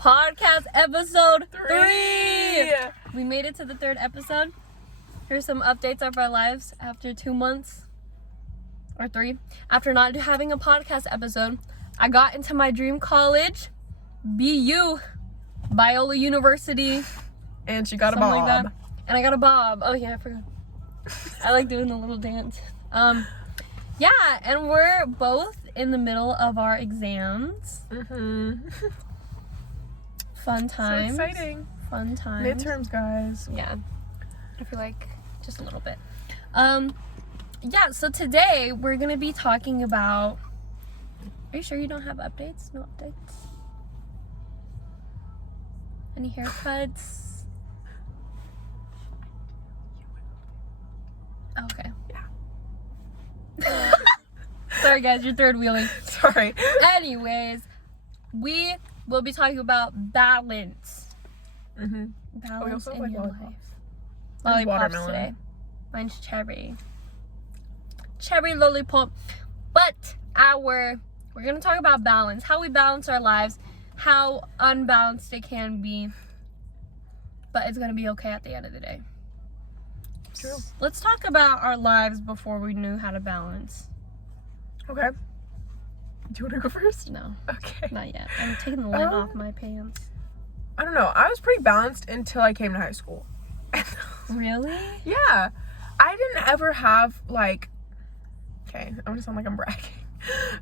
podcast episode 3. We made it to the 3rd episode. Here's some updates of our lives after 2 months or 3 after not having a podcast episode. I got into my dream college, BU, Biola University, and she got a bob. like that. And I got a bob. Oh yeah, I forgot. I like doing the little dance. Yeah, and we're both in the middle of our exams. Fun times. So exciting. Fun times. Midterms, guys. Yeah. I feel like just a little bit. Yeah, so today we're gonna be talking about. Are you sure you don't have updates? No updates? Any haircuts? Oh, okay. Yeah. Sorry guys, you're third wheeling. Sorry. Anyways, we will be talking about balance. Balance also in like your lollipops. life. Mine's Lollipops watermelon. today. Mine's cherry. Cherry lollipop. But we're gonna talk about balance. How we balance our lives. How unbalanced it can be. But it's gonna be okay at the end of the day. True. Let's talk about our lives before we knew how to balance. Okay. Do you want to go first? No, Okay. not yet. I'm taking the lid off my pants. I don't know. I was pretty balanced until I came to high school. Really? Yeah. I didn't ever have okay, I'm gonna sound like I'm bragging.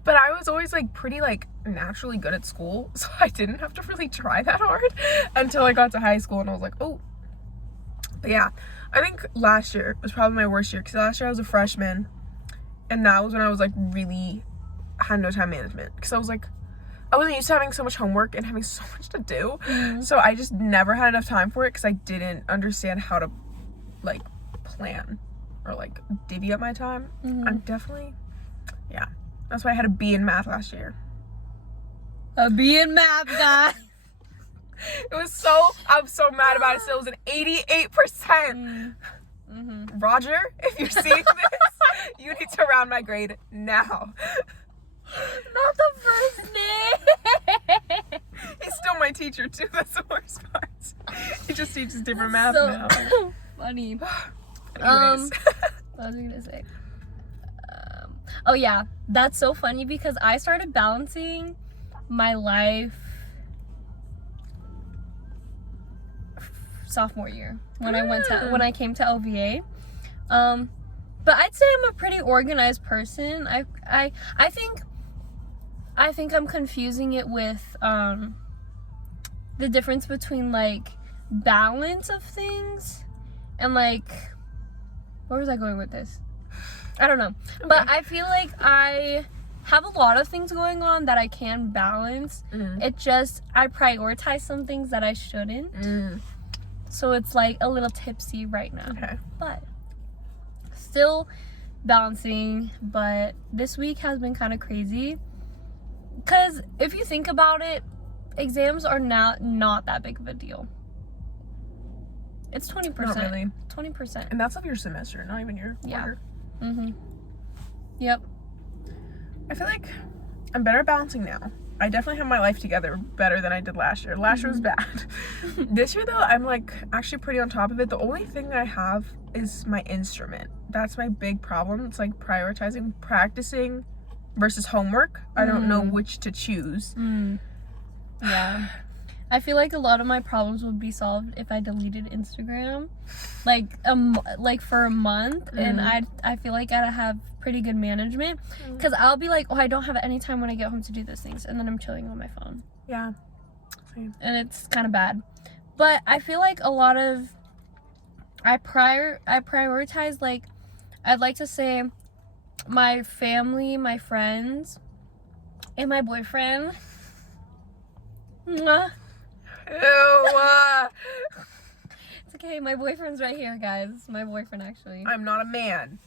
But I was always pretty naturally good at school, so I didn't have to really try that hard until I got to high school and I was like, oh. But yeah, I think last year was probably my worst year because last year I was a freshman and that was when I was really had no time management because I wasn't used to having so much homework and having so much to do. So I just never had enough time for it because I didn't understand how to plan or divvy up my time. I'm definitely, yeah. That's why I had a B in math last year. A B in math, guys. I'm so mad about it. So it was an 88%. Roger, if you're seeing this, you need to round my grade now. Not the first name. He's still my teacher too. That's the worst part. He just teaches different math so now. Funny. Anyways. What was I gonna say? Oh yeah, that's so funny because I started balancing my life sophomore year when I came to OVA. But I'd say I'm a pretty organized person. I think I'm confusing it with the difference between balance of things and where was I going with this? I don't know. Okay. But I feel like I have a lot of things going on that I can balance. It just I prioritize some things that I shouldn't. So it's a little tipsy right now. Okay. But still balancing, but this week has been kind of crazy. Cause if you think about it, exams are not that big of a deal. It's 20%. Not really. 20%. And that's of your semester, not even your quarter. Yep. I feel like I'm better at balancing now. I definitely have my life together better than I did last year. Last year was bad. This year though, I'm actually pretty on top of it. The only thing that I have is my instrument. That's my big problem. It's prioritizing practicing versus homework. I don't know which to choose. Yeah. I feel like a lot of my problems would be solved if I deleted Instagram for a month, and I feel like I'd have pretty good management because I'll be I don't have any time when I get home to do those things, and then I'm chilling on my phone. Yeah. Same. And it's kind of bad. But I feel like a lot of I prioritize I'd like to say my family, my friends, and my boyfriend. Mwah. Ew. It's okay, my boyfriend's right here, guys. My boyfriend, actually. I'm not a man.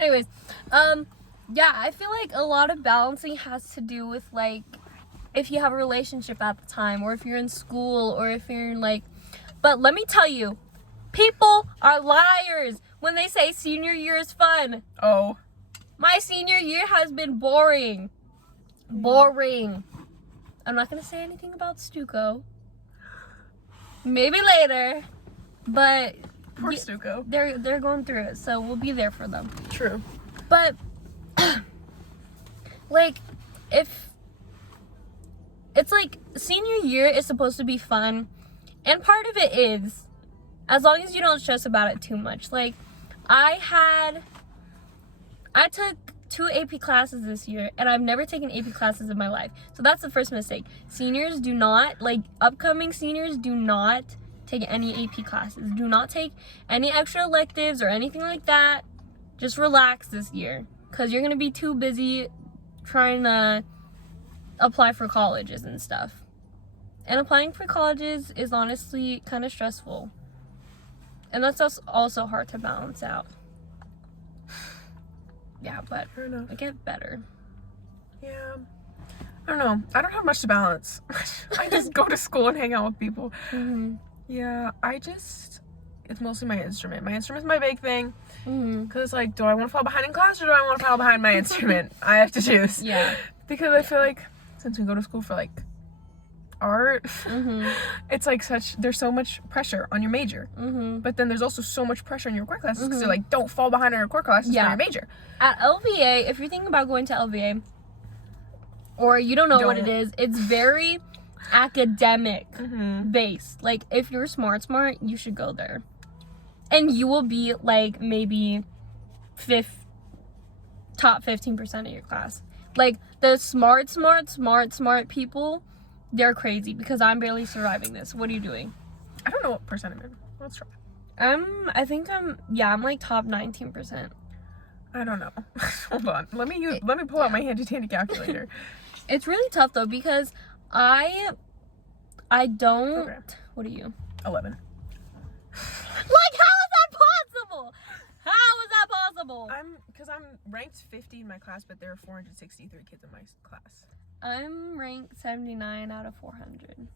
Anyways, yeah, I feel like a lot of balancing has to do with if you have a relationship at the time, or if you're in school, or if you're but let me tell you, people are liars when they say senior year is fun. Oh. My senior year has been boring. Boring. I'm not going to say anything about Stuco. Maybe later. But Poor Stuco. They're going through it, so we'll be there for them. True. But like, if it's like senior year is supposed to be fun, and part of it is, as long as you don't stress about it too much. Like, I took 2 AP classes this year, and I've never taken AP classes in my life. So that's the first mistake. Seniors do not, like, upcoming seniors do not take any AP classes. Do not take any extra electives or anything like that. Just relax this year, because you're going to be too busy trying to apply for colleges and stuff. And applying for colleges is honestly kind of stressful. And that's also hard to balance out. Yeah, but it gets better. Yeah. I don't know. I don't have much to balance. I just go to school and hang out with people. Mm-hmm. Yeah, it's mostly my instrument. My instrument's my big thing. Because, like, do I want to fall behind in class or do I want to fall behind my instrument? I have to choose. Yeah. Because I feel like since we go to school for, like, art, it's like there's so much pressure on your major. But then there's also so much pressure on your core classes because they're like, don't fall behind on your core classes for your major. At LVA, if you're thinking about going to LVA, or you don't know what it is, it's very academic based. Like, if you're smart, you should go there. And you will be, like, maybe top 15% of your class. Like, the smart people, they're crazy, because I'm barely surviving this. What are you doing? I don't know what percent I'm in. Let's try. I'm like top 19%. I don't know. Hold on. Let me pull out my handy dandy calculator. It's really tough though, because I don't. Okay. What are you? 11. Like, how is that possible? How is that possible? Because I'm ranked 50 in my class, but there are 463 kids in my class. I'm ranked 79 out of 400.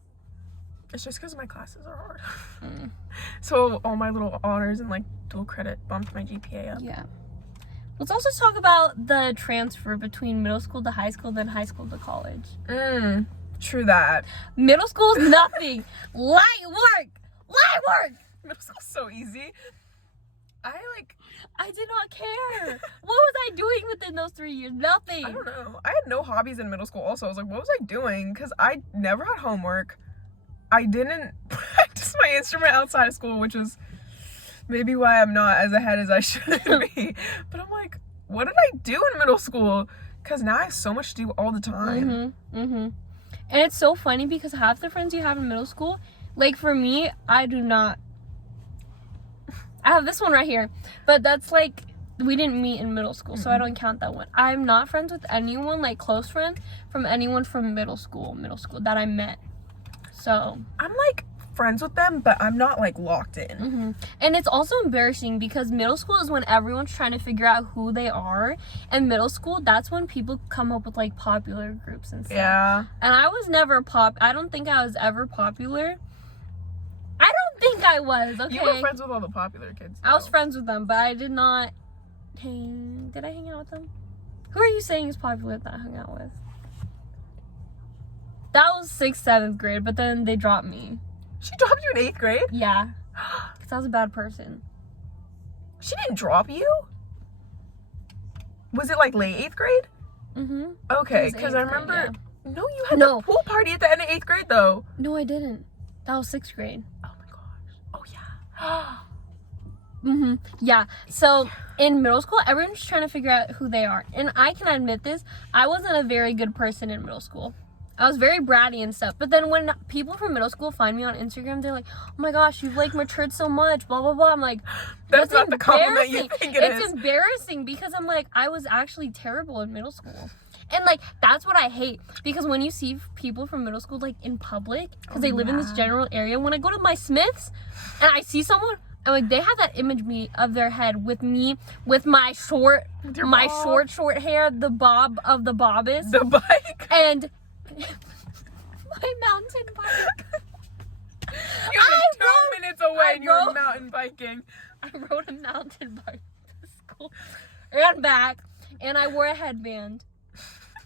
It's just because my classes are hard. So all my little honors and, like, dual credit bumped my GPA up. Yeah. Let's also talk about the transfer between middle school to high school, then high school to college. True that. Middle school is nothing. Light work. Middle school's so easy. I did not care. What was I doing within those 3 years? Nothing. I don't know. I had no hobbies in middle school also. I was like, what was I doing? Because I never had homework. I didn't practice my instrument outside of school, which is maybe why I'm not as ahead as I should be. But I'm like, what did I do in middle school? Because now I have so much to do all the time. And it's so funny because half the friends you have in middle school, like, for me, I do not. I have this one right here, but that's like, we didn't meet in middle school, so I don't count that one. I'm not friends with anyone, like, close friends from anyone from middle school that I met. So I'm, like, friends with them, but I'm not, like, locked in. And it's also embarrassing because middle school is when everyone's trying to figure out who they are, and middle school, that's when people come up with, like, popular groups and stuff. Yeah. And I was never I don't think I was ever popular. I don't think I was, okay? You were friends with all the popular kids, though. I was friends with them, but I did not did I hang out with them? Who are you saying is popular that I hung out with? That was 6th, 7th grade, but then they dropped me. She dropped you in 8th grade? Yeah. Because I was a bad person. She didn't drop you? Was it, like, late 8th grade? Okay, because I remember... Grade, yeah. No, you had the pool party at the end of 8th grade, though. No, I didn't. That was 6th grade. Oh, my gosh. Oh, yeah. Yeah. So, in middle school, everyone's trying to figure out who they are. And I can admit this, I wasn't a very good person in middle school. I was very bratty and stuff. But then when people from middle school find me on Instagram, they're like, oh my gosh, you've, like, matured so much, blah, blah, blah. I'm like, that's not the compliment you think it is. It's embarrassing because I'm like, I was actually terrible in middle school. And, like, that's what I hate. Because when you see people from middle school, like, in public, because they live in this general area, when I go to my Smiths and I see someone, I'm like, they have that image of their head with me, with my short hair, the bob of the bobbist. The bike. And my mountain bike. You're 2 minutes away and you're mountain biking. I rode a mountain bike to school and back, and I wore a headband.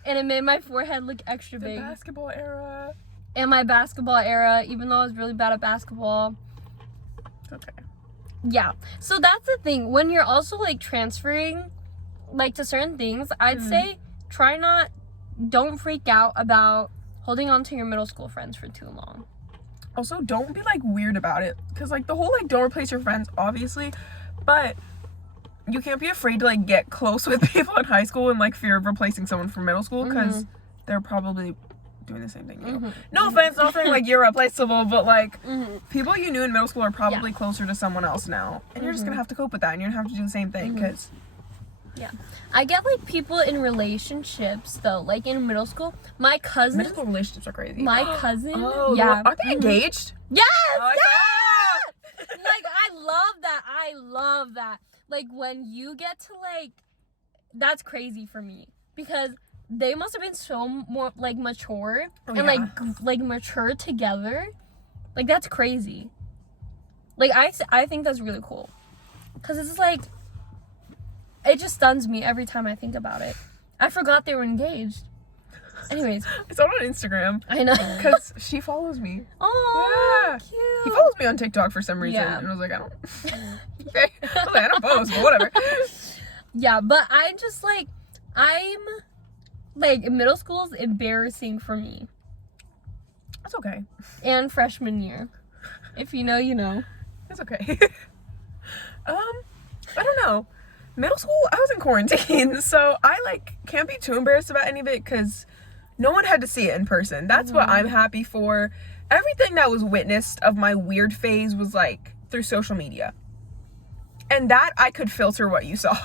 And it made my forehead look extra The big. basketball era. And my basketball era, even though I was really bad at basketball. Okay. Yeah. So that's the thing. When you're also like transferring like to certain things, I'd say don't freak out about holding on to your middle school friends for too long. Also, don't be like weird about it, because like the whole like don't replace your friends, obviously, but you can't be afraid to like get close with people in high school and like fear of replacing someone from middle school, because they're probably doing the same thing you do. No offense, not saying like you're replaceable, but like people you knew in middle school are probably closer to someone else now, and you're just gonna have to cope with that, and you're gonna have to do the same thing, because I get like people in relationships though, like in middle school. My cousin. middle school relationships are crazy. My cousin. Oh, yeah. Aren't they engaged? Yes. Oh, Yes. Like I love that. I love that. Like when you get to like, that's crazy for me, because they must have been so more like mature and like mature together. Like that's crazy. Like I think that's really cool, because it's like, it just stuns me every time I think about it. I forgot they were engaged. Anyways. I saw it on Instagram. I know. Because she follows me. Oh, yeah. cute. He follows me on TikTok for some reason. Yeah. And I was like, I don't. Okay. I was like, I don't post, but whatever. Yeah, but I'm like, middle school is embarrassing for me. It's okay. And freshman year. If you know, you know. It's okay. I don't know. Middle school, I was in quarantine, so I like can't be too embarrassed about any of it, because no one had to see it in person. That's what I'm happy for. Everything that was witnessed of my weird phase was like through social media, and that I could filter what you saw.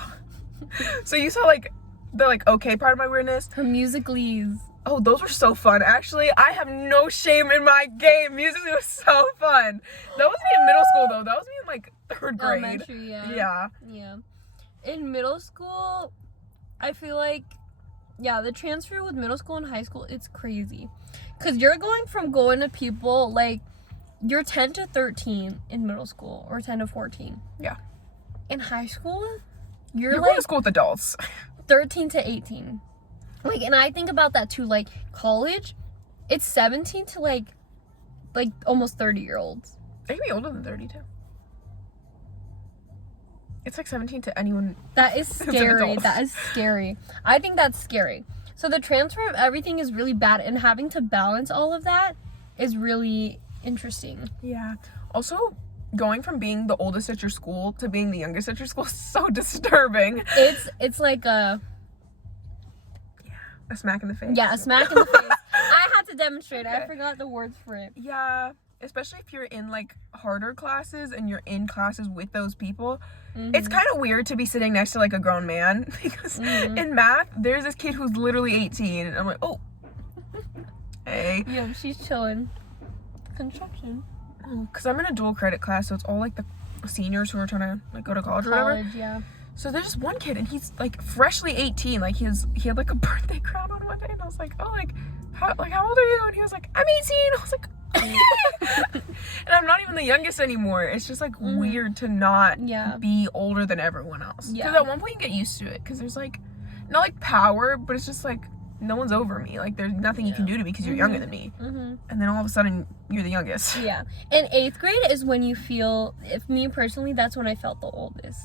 So you saw like the like okay part of my weirdness. Her Musical.lys. Oh, those were so fun. Actually, I have no shame in my game. Musical.ly was so fun. That wasn't me in middle school though. That was me in like 3rd grade. Elementary, Yeah. Yeah. In middle school, I feel like, the transfer with middle school and high school, it's crazy. Because you're going to people, like, you're 10 to 13 in middle school, or 10 to 14. Yeah. In high school, you're going like to school with adults. 13 to 18. Like, and I think about that too, like, college, it's 17 to, like almost 30-year-olds. They can be older than 30, too. It's like 17 to anyone. That is scary. That is scary. I think that's scary. So the transfer of everything is really bad, and having to balance all of that is really interesting. Yeah. Also, going from being the oldest at your school to being the youngest at your school is so disturbing. It's like a smack in the face. Yeah, a smack in the face. I had to demonstrate. Okay. I forgot the words for it. Yeah. Especially if you're in like harder classes and you're in classes with those people. It's kind of weird to be sitting next to like a grown man, because in math there's this kid who's literally 18 and I'm like, oh, hey. Yeah, she's chilling. Construction. Because I'm in a dual credit class, so it's all like the seniors who are trying to like go to college or whatever. Yeah. So there's just one kid and he's like freshly 18. Like he had like a birthday crown on one day, and I was like, oh, how old are you? And he was like, I'm 18. I was like, and I'm not even the youngest anymore. It's just like weird to not be older than everyone else. Because at one point you get used to it, because there's like not like power, but it's just like no one's over me. Like there's nothing you can do to me because you're younger than me. And then all of a sudden you're the youngest. Yeah. And 8th grade is when you feel, if me personally, that's when I felt the oldest.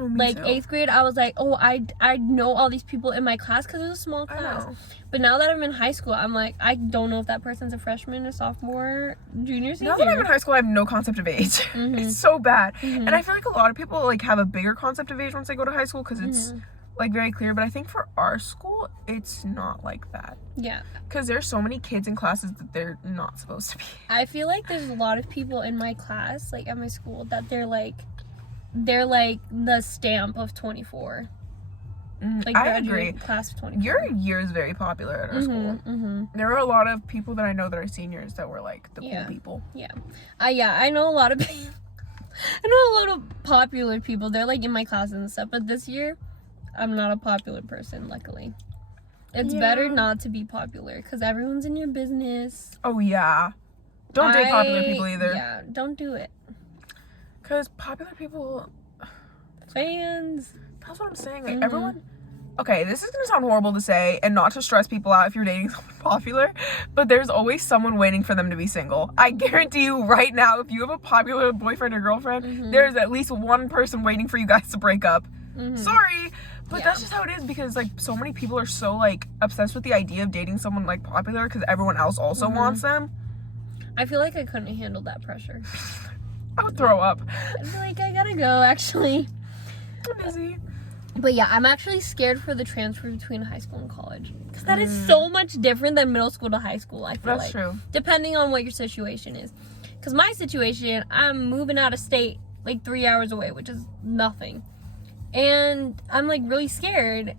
Oh, me like too. 8th grade, I was like, oh, I know all these people in my class, because it was a small class. But now that I'm in high school, I'm like, I don't know if that person's a freshman, a sophomore, junior, senior. Now that I'm in high school, I have no concept of age. It's so bad. And I feel like a lot of people like have a bigger concept of age once they go to high school, because it's like very clear. But I think for our school, it's not like that. Yeah. Because there's so many kids in classes that they're not supposed to be. I feel like there's a lot of people in my class, like at my school, that they're like the stamp of 24. Like I agree. Class of 24. Your year is very popular at our school. There are a lot of people that I know that are seniors that were like the cool people. Yeah. I know a lot of people. I know a lot of popular people. They're like in my classes and stuff. But this year, I'm not a popular person, luckily. It's better not to be popular, because everyone's in your business. Oh, yeah. Don't date popular people either. Yeah, don't do it. Because popular people... Fans. That's what I'm saying. Like, everyone okay, this is gonna sound horrible to say and not to stress people out if you're dating someone popular, but there's always someone waiting for them to be single. I guarantee you right now, if you have a popular boyfriend or girlfriend, there's at least one person waiting for you guys to break up. Sorry, but that's just how it is, because like so many people are so like obsessed with the idea of dating someone like popular because everyone else also wants them. I feel like I couldn't handle that pressure. I would throw up. I'd be like, I gotta go, actually. I'm busy. But yeah, I'm actually scared for the transfer between high school and college, because that is so much different than middle school to high school, I feel That's like. true. Depending on what your situation is. Because my situation, I'm moving out of state like 3 hours away, which is nothing. And I'm like really scared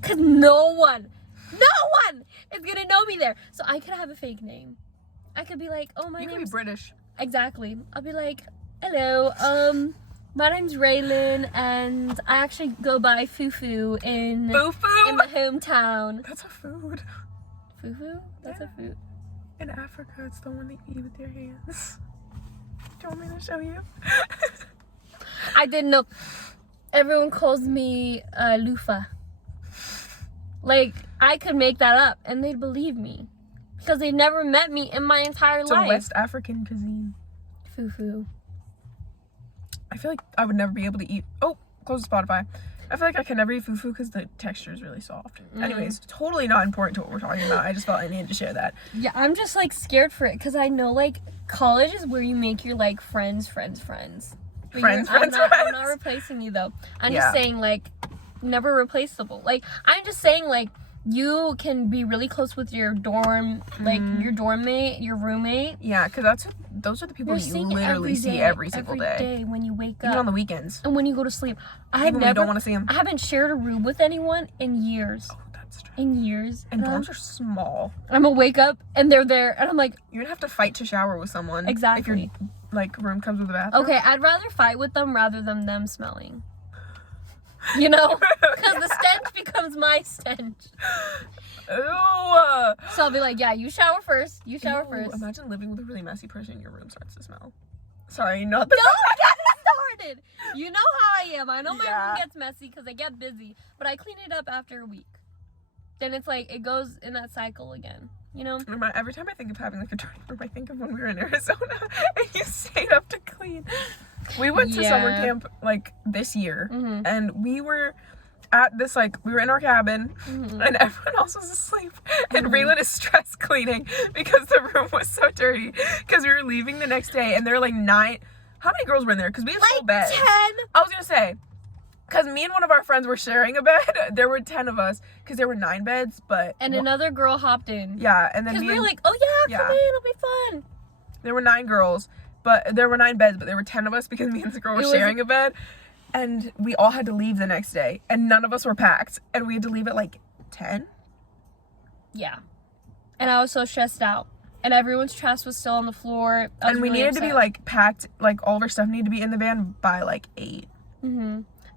because no one is going to know me there. So I could have a fake name. I could be like, oh, my You could name's... be British. Exactly. I'll be like, hello, my name's Raylan, and I actually go by Fufu in Fufu? my hometown. That's a food. Fufu? That's a food. In Africa, it's the one they eat with their hands. Do you want me to show you? I didn't know. Everyone calls me Lufa. Like, I could make that up, and they'd believe me. Because they never met me in my entire It's life. a West African cuisine. Fufu. I feel like I would never be able to eat... Oh, close to Spotify. I feel like I can never eat fufu because the texture is really soft. Anyways, totally not important to what we're talking about. I just felt I needed to share that. Yeah, I'm just, like, scared for it. Because I know, like, college is where you make your, like, friends. But I'm not replacing you, though. I'm just saying, like, never replaceable. Like, I'm just saying, like, you can be really close with your dorm, like, your dorm mate, your roommate. Yeah, because those are the people you literally see every single day. Every day when you wake up. Even on the weekends. And when you go to sleep. Even when you don't want to see them. I haven't shared a room with anyone in years. Oh, that's true. In years. And dorms are small. I'm gonna wake up and they're there and I'm like... You're gonna have to fight to shower with someone. Exactly. If your, like, room comes with a bathroom. Okay, I'd rather fight with them rather than them smelling. You know? Because the stench becomes my stench. Ew. So I'll be like, yeah, you shower first. You shower Ew, first. Imagine living with a really messy person and your room starts to smell. Sorry, not the... Don't get it started. You know how I am. I know my Yeah. room gets messy because I get busy, but I clean it up after a week. Then it's like, it goes in that cycle again, you know? Every time I think of having like a dirty room, I think of when we were in Arizona and you stayed up to clean. We went to summer camp like this year, and we were at this, like, we were in our cabin and everyone else was asleep, and Raylan is stress cleaning because the room was so dirty because we were leaving the next day, and there were like 9... How many girls were in there? Because we had full beds. 10. I was gonna say, because me and one of our friends were sharing a bed. There were 10 of us because there were 9 beds, but... And another girl hopped in. Yeah, and then because we were like, oh yeah, come in, it'll be fun. There were 9 girls, but there were 9 beds, but there were 10 of us because me and this girl were sharing a bed. And we all had to leave the next day, and none of us were packed, and we had to leave at like 10. Yeah. And I was so stressed out. And everyone's trash was still on the floor. And we needed to be like packed, like all of our stuff needed to be in the van by like 8.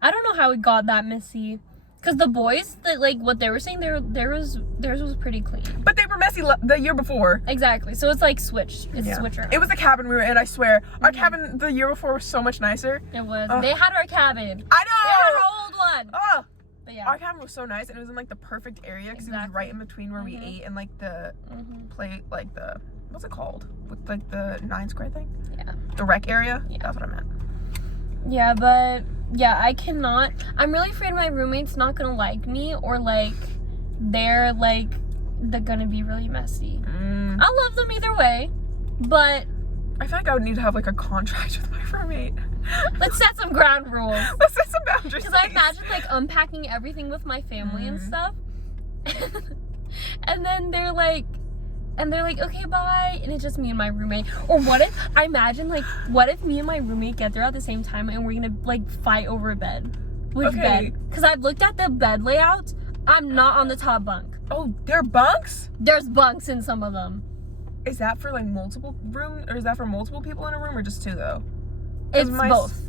I don't know how it got that messy. Because the boys, like what they were saying, theirs was pretty clean. But they were messy the year before. Exactly. So it's like switched. It's a switcher. It was the cabin we were in, I swear. Our cabin the year before was so much nicer. It was. They had our cabin. I know! They had our old one. Oh! But yeah. Our cabin was so nice, and it was in like the perfect area because it was right in between where we ate and like the play, like the, what's it called? With like the 9 square thing? Yeah. The rec area? Yeah. That's what I meant. Yeah, but yeah, I cannot. I'm really afraid my roommate's not gonna like me, or like they're gonna be really messy. I love them either way, but I feel like I would need to have like a contract with my roommate. Let's set some ground rules. Let's set some boundaries. Because I imagine like unpacking everything with my family and stuff, and then they're like, okay, bye, and it's just me and my roommate. Or what if me and my roommate get there at the same time and we're gonna like fight over a bed? Which bed? Because I've looked at the bed layouts. I'm not on the top bunk. Oh, there are bunks? There's bunks in some of them. Is that for like multiple room, or is that for multiple people in a room, or just 2 though? It's both.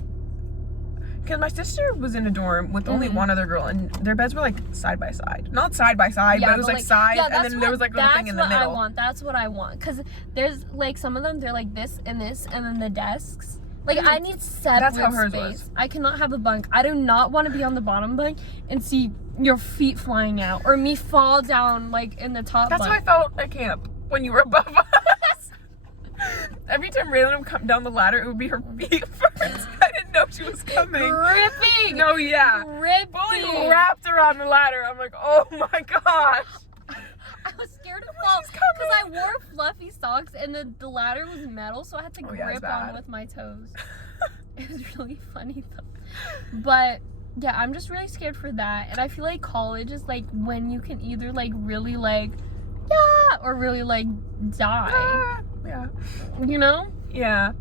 Because my sister was in a dorm with only one other girl, and their beds were like side by side. Not side by side, but it was like side, and then there was like a little thing in the middle. That's what I want. Because there's like some of them, they're like this, and then the desks. Like, I need separate That's how hers space. was. I cannot have a bunk. I do not want to be on the bottom bunk and see your feet flying out or me fall down, like, in the top That's bunk. how I felt at camp when you were above us. Every time Raylan would come down the ladder, it would be her feet first. I didn't know she was coming. Gripping! No, yeah. Gripping! Fully wrapped around the ladder. I'm like, oh my gosh. I was scared to fall She's because I coming. wore fluffy socks and the ladder was metal, so I had to Oh, yeah, it's grip on bad. with my toes. It was really funny though. But yeah, I'm just really scared for that. And I feel like college is like when you can either like really like yeah or really like die. Ah, yeah. You know? Yeah.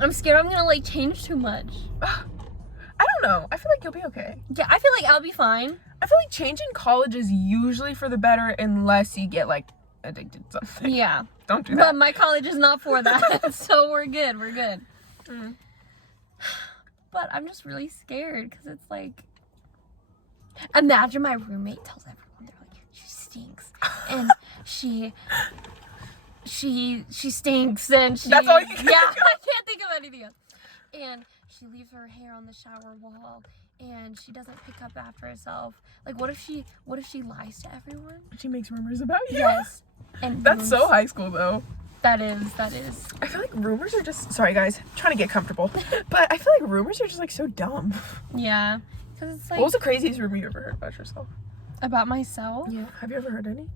I'm scared I'm gonna like change too much. I don't know. I feel like you'll be okay. Yeah, I feel like I'll be fine. I feel like changing college is usually for the better unless you get like addicted to something. Yeah. Don't do But that. my college is not for that. So we're good. We're good. Mm. But I'm just really scared because it's like, imagine my roommate tells everyone they're like, she stinks and she stinks and she. That's all you can Yeah, think of? I can't think of anything else. And she leaves her hair on the shower wall and she doesn't pick up after herself. Like, what if she lies to everyone? She makes rumors about you. Yes. And That's so high school though. That is. I feel like rumors are just, sorry guys, I'm trying to get comfortable. But I feel like rumors are just like so dumb. Yeah. Because it's like. What was the craziest rumor you ever heard about yourself? About myself? Yeah. Have you ever heard any?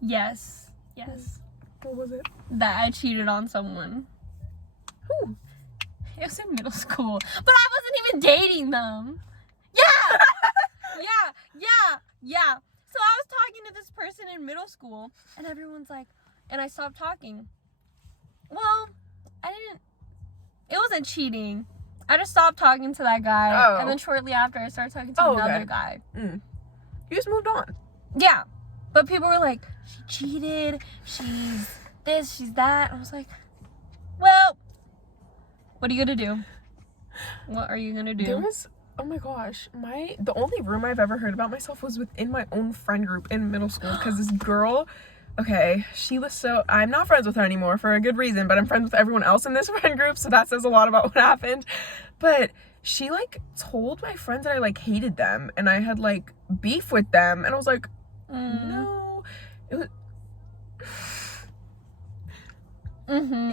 Yes. Yes. What was it? That I cheated on someone. Who? It was in middle school. But I wasn't even dating them. Yeah! Yeah. So I was talking to this person in middle school, and everyone's like, and I stopped talking. Well, it wasn't cheating. I just stopped talking to that guy, Oh. and then shortly after, I started talking to another Okay. guy. You just moved on. Yeah. But people were like, she cheated, she's this, she's that. I was like, well, what are you gonna do? What are you gonna do? There was, oh my gosh, the only rumor I've ever heard about myself was within my own friend group in middle school, because this girl, okay, she was I'm not friends with her anymore for a good reason, but I'm friends with everyone else in this friend group, so that says a lot about what happened. But she like told my friends that I like hated them and I had like beef with them, and I was like, no, it was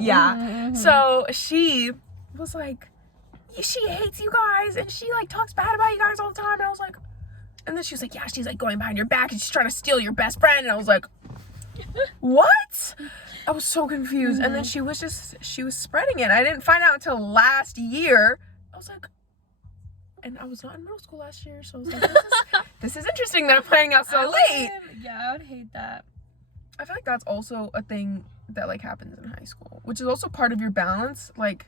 yeah. So she was like, she hates you guys and she like talks bad about you guys all the time, and I was like, and then she was like, yeah, she's like going behind your back and she's trying to steal your best friend, and I was like, what? I was so confused. And then she was spreading it. I didn't find out until last year. I was like, and I was not in middle school last year, so I was like, this is interesting that I'm finding out so late. Yeah, I would hate that. I feel like that's also a thing that like happens in high school, which is also part of your balance, like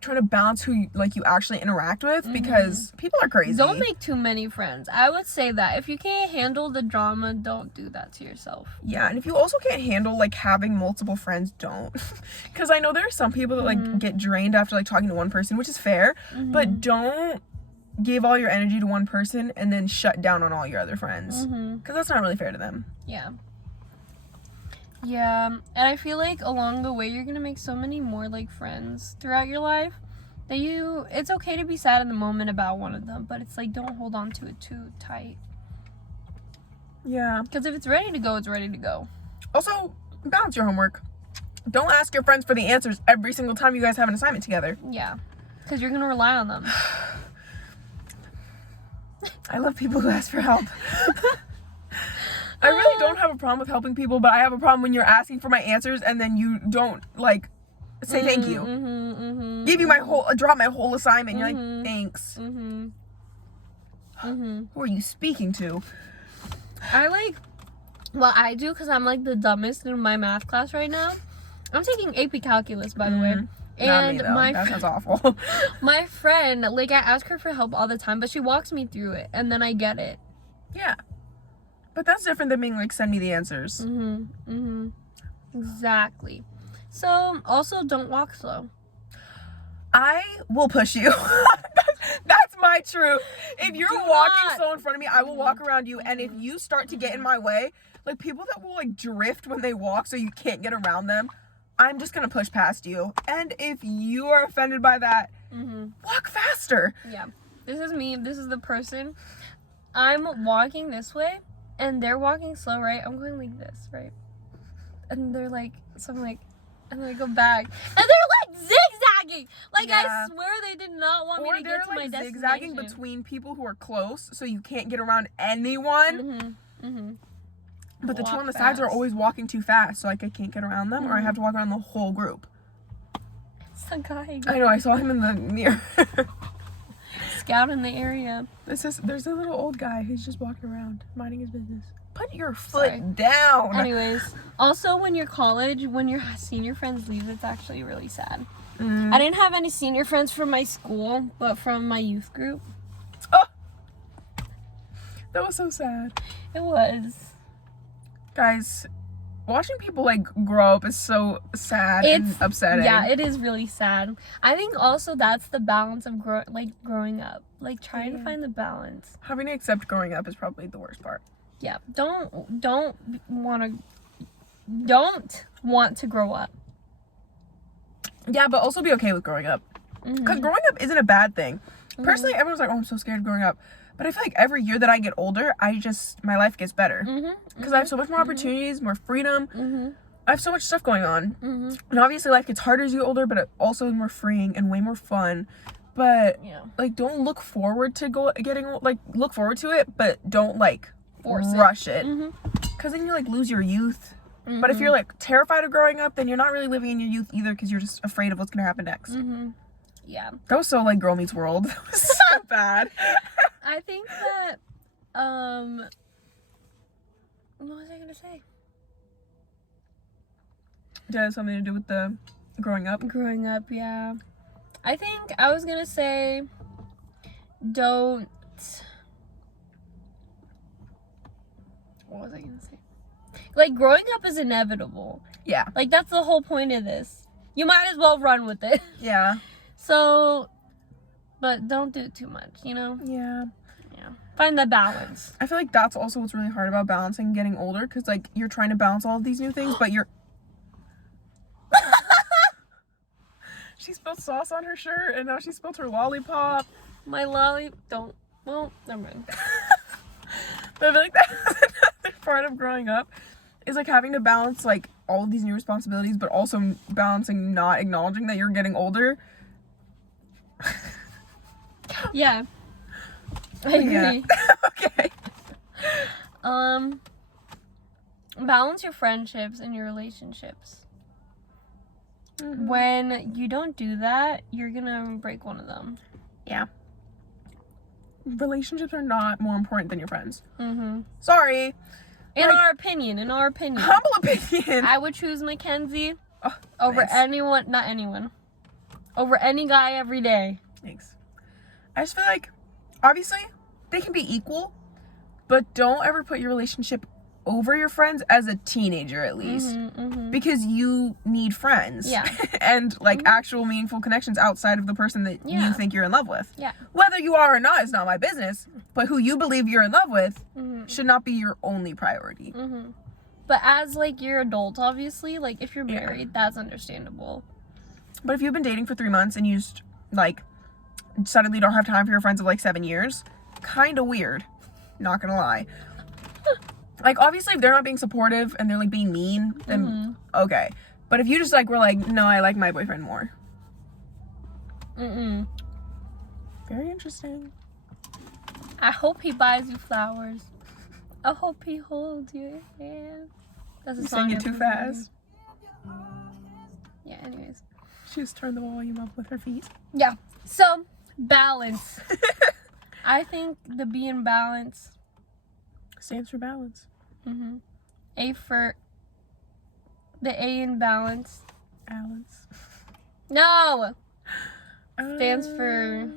trying to balance who you actually interact with, because people are crazy. Don't make too many friends. I would say that if you can't handle the drama, don't do that to yourself. Yeah, and if you also can't handle like having multiple friends, don't. Because I know there are some people that like get drained after like talking to one person, which is fair, but don't give all your energy to one person and then shut down on all your other friends, because that's not really fair to them. Yeah, and I feel like along the way you're gonna make so many more like friends throughout your life that it's okay to be sad in the moment about one of them, but it's like don't hold on to it too tight. Yeah. Because if it's ready to go, it's ready to go. Also, balance your homework. Don't ask your friends for the answers every single time you guys have an assignment together. Yeah, because you're gonna rely on them. I love people who ask for help. I really don't have a problem with helping people, but I have a problem when you're asking for my answers and then you don't like say thank you. Give you drop my whole assignment. You're like, thanks. Who are you speaking to? I do because I'm like the dumbest in my math class right now. I'm taking AP Calculus, by the way. And that sounds awful. My friend, like, I ask her for help all the time, but she walks me through it, and then I get it. Yeah. But that's different than being like, send me the answers. Exactly. So, also, don't walk slow. I will push you. That's my truth. If you're walking so in front of me, I will walk around you. And if you start to get in my way, like people that will like drift when they walk so you can't get around them, I'm just gonna push past you. And if you are offended by that, walk faster. Yeah. This is me. This is the person. I'm walking this way and they're walking slow, right? I'm going like this, right? And they're like, so I'm like, and then I go back. And they're like zigzagging. Like, I swear they did not want me to get to my destination. Or they're like zigzagging between people who are close so you can't get around anyone. But the two on the sides are always walking too fast, so like I can't get around them, or I have to walk around the whole group. It's the guy. I know, I saw him in the mirror. Scout in the area. There's a little old guy who's just walking around, minding his business. Put your foot down. Anyways, also when you're college, when your senior friends leave, it's actually really sad. I didn't have any senior friends from my school, but from my youth group. Oh, that was so sad. It was. Guys, watching people like grow up is so sad and upsetting. Yeah, it is really sad. I think also that's the balance of growing up. Like trying to find the balance. Having to accept growing up is probably the worst part. Yeah, don't want to grow up. Yeah, but also be okay with growing up. Because growing up isn't a bad thing. Personally, everyone's like, oh, I'm so scared of growing up. But I feel like every year that I get older, my life gets better. Because I have so much more opportunities, more freedom. I have so much stuff going on. And obviously life gets harder as you get older, but it also is more freeing and way more fun. But like, don't look forward to look forward to it, but don't like rush it. Because then you like lose your youth. But if you're like terrified of growing up, then you're not really living in your youth either, because you're just afraid of what's gonna happen next. Yeah. That was so like Girl Meets World. That was so bad. I think that what was I gonna say? Did it have something to do with the growing up? Growing up, yeah. I think I was gonna say don't. What was I gonna say? Like, growing up is inevitable. Yeah. Like, that's the whole point of this. You might as well run with it. Yeah. So, but don't do it too much, you know? Yeah. Yeah. Find the balance. I feel like that's also what's really hard about balancing getting older, because like you're trying to balance all of these new things, but you're she spilled sauce on her shirt and now she spilled her lollipop. My never mind. But I feel like that's another part of growing up, is like having to balance like all of these new responsibilities, but also balancing not acknowledging that you're getting older. Yeah. I agree. Yeah. Okay. Balance your friendships and your relationships. When you don't do that, you're gonna break one of them. Yeah. Relationships are not more important than your friends. Sorry. In our opinion. Humble opinion. I would choose Mackenzie over anyone. Over any guy every day. Thanks. I just feel like, obviously, they can be equal, but don't ever put your relationship over your friends as a teenager, at least. Because you need friends. Yeah. And, like, actual meaningful connections outside of the person that you think you're in love with. Yeah. Whether you are or not is not my business, but who you believe you're in love with should not be your only priority. But as, like, you're adult, obviously, like, if you're married, that's understandable. But if you've been dating for 3 months and you just, like, suddenly don't have time for your friends of, like, 7 years, kind of weird. Not gonna lie. Like, obviously, if they're not being supportive and they're, like, being mean, then okay. But if you just, like, were like, no, I like my boyfriend more. Very interesting. I hope he buys you flowers. I hope he holds your hand. That's a song. Sing it too fast. Yeah, anyways. She just turned the volume up with her feet. Yeah. So, balance. I think the B in balance stands for balance. The A in balance. Balance. No! Stands for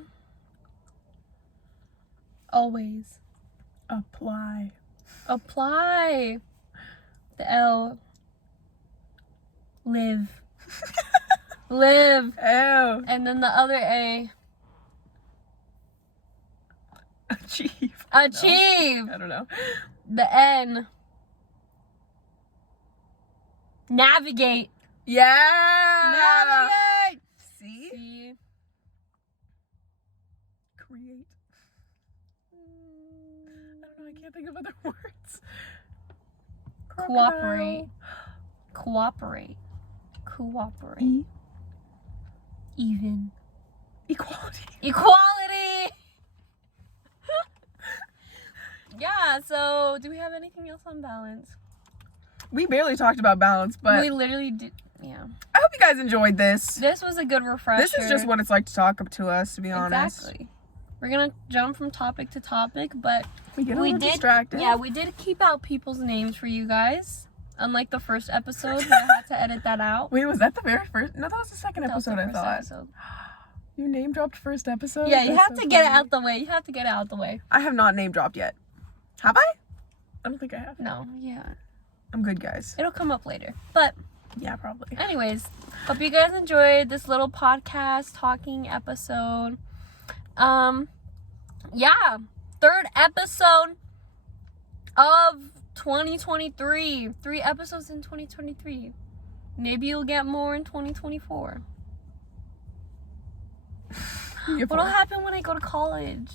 always. Apply. The L. Live. Live. Ew. And then the other A. Achieve. Achieve. No, I don't know. The N. Navigate. Yeah. Navigate. See? C. Create. I don't know. I can't think of other words. Cooperate. Cooperate. Cooperate. E. Even. Equality. Equality. Yeah, so do we have anything else on balance? We barely talked about balance, but We literally did. Yeah. I hope you guys enjoyed this. This was a good refresher. This is just what it's like to talk to us, to be honest. Exactly. We're gonna jump from topic to topic, but We get a little did. distracted. Yeah, we did keep out people's names for you guys. Unlike the first episode, where I had to edit that out. Wait, was that the very first? No, that was the second That was the episode, I first thought. episode. You name dropped first episode? Yeah, you That's have so to get it funny. out the way. You have to get it out the way. I have not name dropped yet. Have I? I don't think I have. No, yeah. I'm good, guys. It'll come up later. But Yeah, probably. anyways, hope you guys enjoyed this little podcast talking episode. Yeah, third episode of 2023. 3 episodes in 2023. Maybe you'll get more in 2024. What'll happen when I go to college?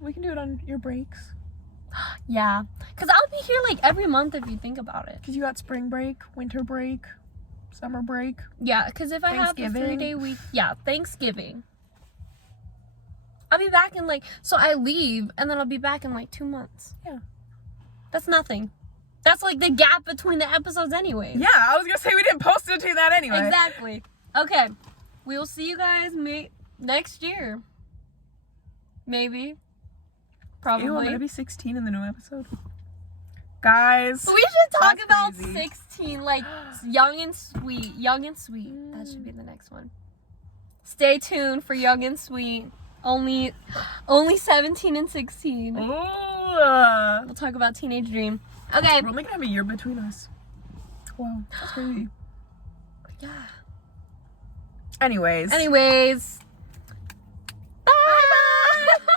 We can do it on your breaks. Yeah, because I'll be here like every month if you think about it. Because you got spring break, winter break, summer break. Yeah, because if I have a Thanksgiving. 3-day week, yeah, Thanksgiving. I'll be back in like, so I leave and then I'll be back in like 2 months. Yeah. That's nothing. That's like the gap between the episodes anyway. Yeah, I was going to say we didn't post it to that anyway. Exactly. Okay. We will see you guys next year. Maybe. Probably. Ew, I'm going to be 16 in the new episode. Guys. We should talk That's about crazy. 16, like young and sweet. Young and sweet. That should be the next one. Stay tuned for young and sweet. Only 17 and 16. Ooh. We'll talk about Teenage Dream. Okay. We're only going to have a year between us. Wow, that's crazy. Yeah. Anyways. Anyways,